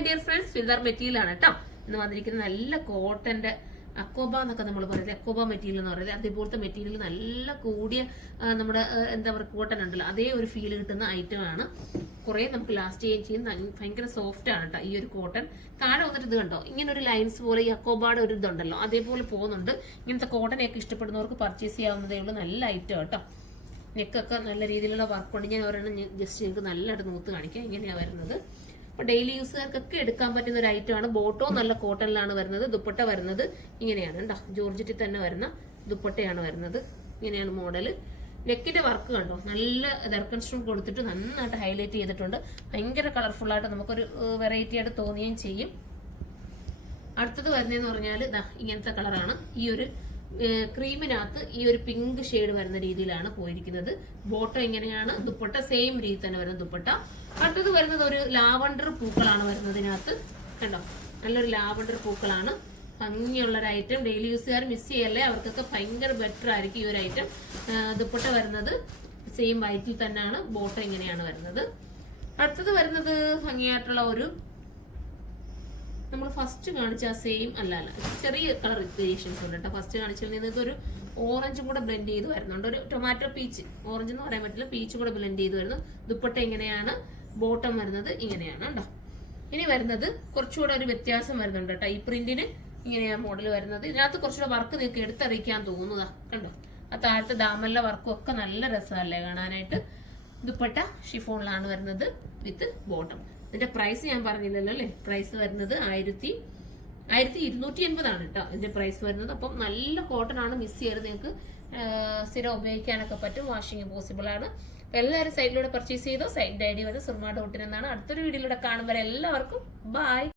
My dear friends, churidar material ആണ് കേട്ടോ. ഇന്ന് വന്നിരിക്കുന്ന നല്ല കോട്ടന്റെ അക്കോബ എന്നൊക്കെ നമ്മൾ പറയുന്നത്, അക്കോബ മെറ്റീരിയൽ എന്ന് പറയുന്നത്. അതേപോലത്തെ മെറ്റീരിയൽ നല്ല കൂടിയ നമ്മുടെ എന്താ പറയുക കോട്ടൺ ഉണ്ടല്ലോ, അതേ ഒരു ഫീൽ കിട്ടുന്ന ഐറ്റം ആണ്. കുറെ നമുക്ക് ലാസ്റ്റ് ചെയ്യുകയും ചെയ്യും. ഭയങ്കര സോഫ്റ്റ് ആണ് കേട്ടോ ഈ ഒരു കോട്ടൺ. താഴെ വന്നിട്ട് ഇത് കണ്ടോ, ഇങ്ങനെ ഒരു ലൈൻസ് പോലെ ഈ അക്കോബയുടെ ഒരു ഇതുണ്ടല്ലോ, അതേപോലെ പോകുന്നുണ്ട്. ഇങ്ങനത്തെ കോട്ടനെയൊക്കെ ഇഷ്ടപ്പെടുന്നവർക്ക് പർച്ചേസ് ചെയ്യാവുന്നതേ ഉള്ളൂ. നല്ല ഐറ്റം കേട്ടോ. നെക്കൊക്കെ നല്ല രീതിയിലുള്ള വർക്ക് കൊണ്ട് ഞാൻ ഒരെണ്ണം ജസ്റ്റ് നിങ്ങൾക്ക് നല്ലതായിട്ട് നൂത്ത് കാണിക്കാം. ഇങ്ങനെയാണ് വരുന്നത്. അപ്പോൾ ഡെയിലി യൂസുകാർക്കൊക്കെ എടുക്കാൻ പറ്റുന്ന ഒരു ഐറ്റമാണ്. ബോട്ടോ നല്ല കോട്ടണിലാണ് വരുന്നത്. ദുപ്പട്ട വരുന്നത് ഇങ്ങനെയാണ് കേട്ടോ, ജോർജറ്റിൽ തന്നെ വരുന്ന ദുപ്പട്ടയാണ് വരുന്നത്. ഇങ്ങനെയാണ് മോഡല്. നെക്കിന്റെ വർക്ക് കണ്ടോ, നല്ല ദർക്കൺ സ്റ്റോൺ കൊടുത്തിട്ട് നന്നായിട്ട് ഹൈലൈറ്റ് ചെയ്തിട്ടുണ്ട്. ഭയങ്കര കളർഫുൾ ആയിട്ട് നമുക്കൊരു വെറൈറ്റി ആയിട്ട് തോന്നുകയും ചെയ്യും. അടുത്തത് വരുന്നതെന്ന് പറഞ്ഞാൽ ഇങ്ങനത്തെ കളറാണ്. ഈ ഒരു ക്രീമിനകത്ത് ഈ ഒരു പിങ്ക് ഷെയ്ഡ് വരുന്ന രീതിയിലാണ് പോയിരിക്കുന്നത്. ബോട്ടോ ഇങ്ങനെയാണ്, ദുപ്പട്ട സെയിം രീതി തന്നെ വരുന്ന ദുപ്പട്ട. അടുത്തത് വരുന്നത് ഒരു ലാവണ്ടർ പൂക്കളാണ് വരുന്നത്. ഇതിനകത്ത് കണ്ടോ, നല്ലൊരു ലാവണ്ടർ പൂക്കളാണ്. ഭംഗിയുള്ളൊരു ഐറ്റം. ഡെയിലി യൂസുകാർ മിസ് ചെയ്യല്ലേ, അവർക്കൊക്കെ ഭയങ്കര ബെറ്റർ ആയിരിക്കും ഈ ഒരു ഐറ്റം. ദുപ്പട്ട വരുന്നത് സെയിം വൈറ്റിൽ തന്നെയാണ്. ബോട്ടോ ഇങ്ങനെയാണ് വരുന്നത്. അടുത്തത് വരുന്നത് ഭംഗിയായിട്ടുള്ള ഒരു നമ്മൾ ഫസ്റ്റ് കാണിച്ച സെയിം അല്ല ചെറിയ കളർ വേരിയേഷൻസ് ഉണ്ട് കേട്ടോ. ഫസ്റ്റ് കാണിച്ചതിൽ നിന്ന് ഇതൊരു ഓറഞ്ചും കൂടെ ബ്ലെൻഡ് ചെയ്ത് വരുന്നുണ്ട്. ഒരു ടൊമാറ്റോ പീച്ച്, ഓറഞ്ച് എന്ന് പറയാൻ പറ്റില്ല, പീച്ചും കൂടെ ബ്ലെൻഡ് ചെയ്ത് വരുന്നു. ദുപ്പട്ട ഇങ്ങനെയാണ്, ബോട്ടം വരുന്നത് ഇങ്ങനെയാണ് കേട്ടോ. ഇനി വരുന്നത് കുറച്ചുകൂടെ ഒരു വ്യത്യാസം വരുന്നുണ്ട് കേട്ടോ. ഈ പ്രിന്റിന് ഇങ്ങനെയാണ് മോഡൽ വരുന്നത്. ഇതിനകത്ത് കുറച്ചുകൂടെ വർക്ക് നിങ്ങൾക്ക് എടുത്തറിയിക്കാൻ തോന്നുക കണ്ടോ. ആ താഴത്തെ ദാമല്ല വർക്കും ഒക്കെ നല്ല രസമല്ലേ കാണാനായിട്ട്. ദുപ്പട്ട ഷിഫോണിലാണ് വരുന്നത് വിത്ത് ബോട്ടം. ഇതിന്റെ പ്രൈസ് ഞാൻ പറഞ്ഞില്ലല്ലോ അല്ലേ. പ്രൈസ് വരുന്നത് 1280 കേട്ടോ ഇതിന്റെ പ്രൈസ് വരുന്നത്. അപ്പം നല്ല കോട്ടൺ ആണ്, മിസ് ചെയ്യരുത്. നിങ്ങൾക്ക് സ്ഥിരം ഉപയോഗിക്കാനൊക്കെ പറ്റും. വാഷിംഗ് പോസിബിൾ ആണ്. എല്ലാവരും സൈഡിലൂടെ പർച്ചേസ് ചെയ്തോ. സൈഡ് ഐഡി വരെ സുർമ.in എന്നാണ്. അടുത്തൊരു വീഡിയോയിലൂടെ കാണുമ്പോൾ എല്ലാവർക്കും ബൈ.